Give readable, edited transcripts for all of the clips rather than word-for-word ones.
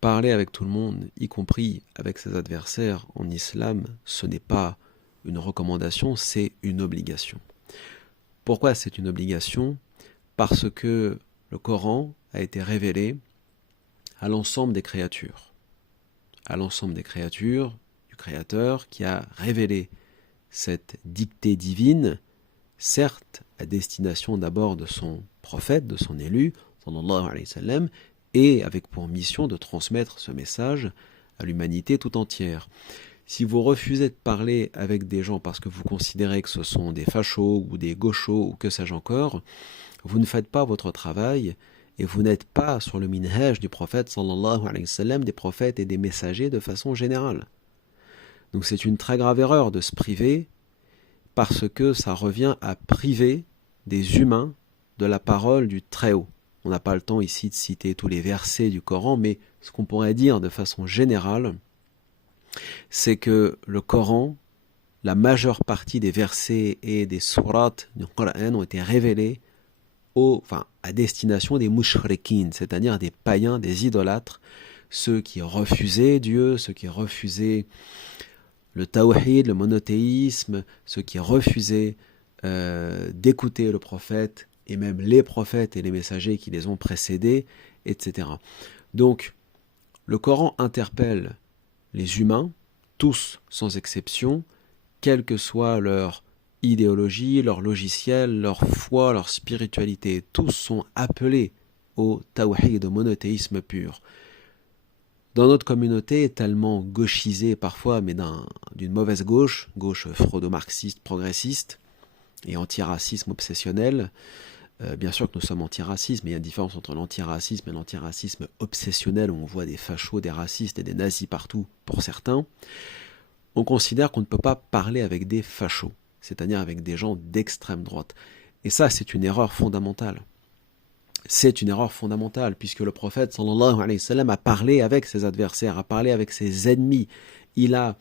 Parler avec tout le monde, y compris avec ses adversaires en islam, ce n'est pas une recommandation, c'est une obligation. Pourquoi c'est une obligation? Parce que le Coran a été révélé à l'ensemble des créatures. À l'ensemble des créatures, du Créateur qui a révélé cette dictée divine, certes à destination d'abord de son prophète, de son élu, sallallahu alayhi wa sallam, et avec pour mission de transmettre ce message à l'humanité tout entière. Si vous refusez de parler avec des gens parce que vous considérez que ce sont des fachos ou des gauchos ou que sais-je encore, vous ne faites pas votre travail et vous n'êtes pas sur le minhaj du prophète sallallahu alayhi wa sallam, des prophètes et des messagers de façon générale. Donc c'est une très grave erreur de se priver parce que ça revient à priver des humains de la parole du Très-Haut. On n'a pas le temps ici de citer tous les versets du Coran, mais ce qu'on pourrait dire de façon générale, c'est que le Coran, la majeure partie des versets et des sourates du Coran ont été révélés à destination des mushrikin, c'est-à-dire des païens, des idolâtres, ceux qui refusaient Dieu, ceux qui refusaient le tawhid, le monothéisme, ceux qui refusaient d'écouter le prophète, et même les prophètes et les messagers qui les ont précédés, etc. Donc, le Coran interpelle les humains, tous sans exception, quelle que soit leur idéologie, leur logiciel, leur foi, leur spiritualité, tous sont appelés au tawhid, au monothéisme pur. Dans notre communauté, tellement gauchisée parfois, mais d'une mauvaise gauche freudo-marxiste, progressiste et antiracisme obsessionnel, bien sûr que nous sommes antiracistes, mais il y a une différence entre l'antiracisme et l'antiracisme obsessionnel, où on voit des fachos, des racistes et des nazis partout pour certains. On considère qu'on ne peut pas parler avec des fachos, c'est-à-dire avec des gens d'extrême droite. Et ça, c'est une erreur fondamentale. C'est une erreur fondamentale, puisque le prophète sallallahu alayhi wa sallam a parlé avec ses adversaires, a parlé avec ses ennemis. Il a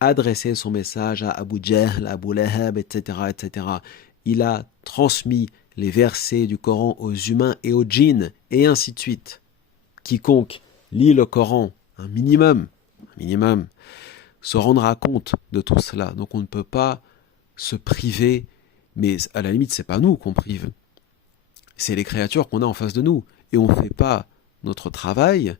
adressé son message à Abu Jahl, à Abu Lahab, etc., etc. Il a transmis les versets du Coran aux humains et aux djinns, et ainsi de suite. Quiconque lit le Coran, un minimum, se rendra compte de tout cela. Donc on ne peut pas se priver, mais à la limite, c'est pas nous qu'on prive. C'est les créatures qu'on a en face de nous. Et on ne fait pas notre travail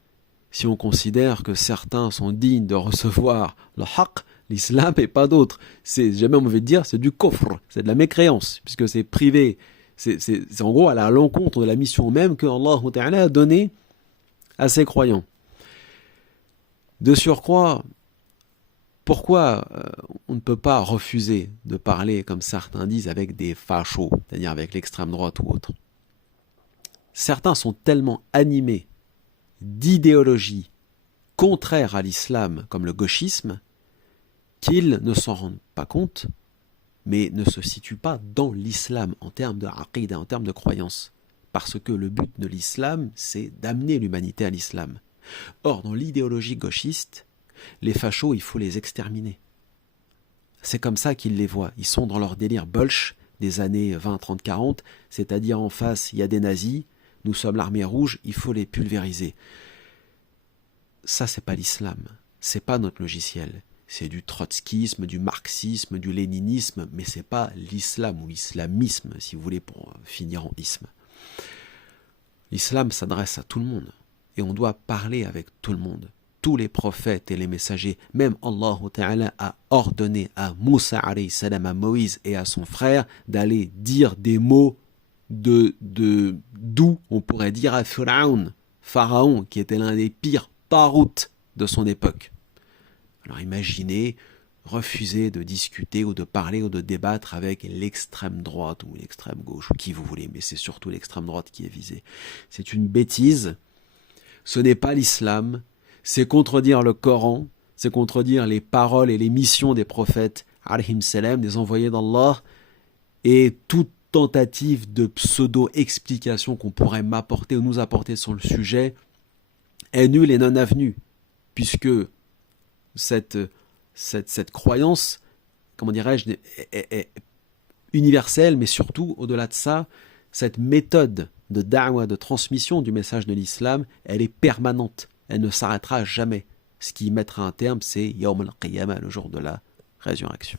si on considère que certains sont dignes de recevoir le haqq, l'islam et pas d'autres. C'est jamais on veut dire, c'est du kufr, c'est de la mécréance, puisque c'est privé. C'est en gros à l'encontre de la mission même que Allah Ta'ala a donnée à ses croyants. De surcroît, pourquoi on ne peut pas refuser de parler, comme certains disent, avec des fachos, c'est-à-dire avec l'extrême droite ou autre? Certains sont tellement animés d'idéologies contraires à l'islam, comme le gauchisme, qu'ils ne s'en rendent pas compte, mais ne se situent pas dans l'islam en termes de aqidah, en termes de croyance. Parce que le but de l'islam, c'est d'amener l'humanité à l'islam. Or, dans l'idéologie gauchiste, les fachos, il faut les exterminer. C'est comme ça qu'ils les voient. Ils sont dans leur délire bolche des années 20, 30, 40, c'est-à-dire en face, il y a des nazis, nous sommes l'armée rouge, il faut les pulvériser. Ça, c'est pas l'islam. C'est pas notre logiciel. C'est du trotskisme, du marxisme, du léninisme, mais c'est pas l'islam ou l'islamisme, si vous voulez, pour finir en isme. L'islam s'adresse à tout le monde. Et on doit parler avec tout le monde. Tous les prophètes et les messagers, même Allah Ta'ala a ordonné à Moussa alayhi salam, à Moïse et à son frère d'aller dire des mots d'où on pourrait dire à Pharaon, qui était l'un des pires taroutes de son époque. Alors imaginez refuser de discuter ou de parler ou de débattre avec l'extrême droite ou l'extrême gauche, ou qui vous voulez, mais c'est surtout l'extrême droite qui est visée. C'est une bêtise, ce n'est pas l'islam, c'est contredire le Coran, c'est contredire les paroles et les missions des prophètes, alayhim salam, des envoyés d'Allah, et toute tentative de pseudo-explication qu'on pourrait m'apporter ou nous apporter sur le sujet est nulle et non avenue, puisque cette croyance, comment dirais-je, est universelle, mais surtout, au-delà de ça, cette méthode de da'wah, de transmission du message de l'islam, elle est permanente. elle ne s'arrêtera jamais. Ce qui y mettra un terme, c'est Yawm al-Qiyamah, le jour de la résurrection.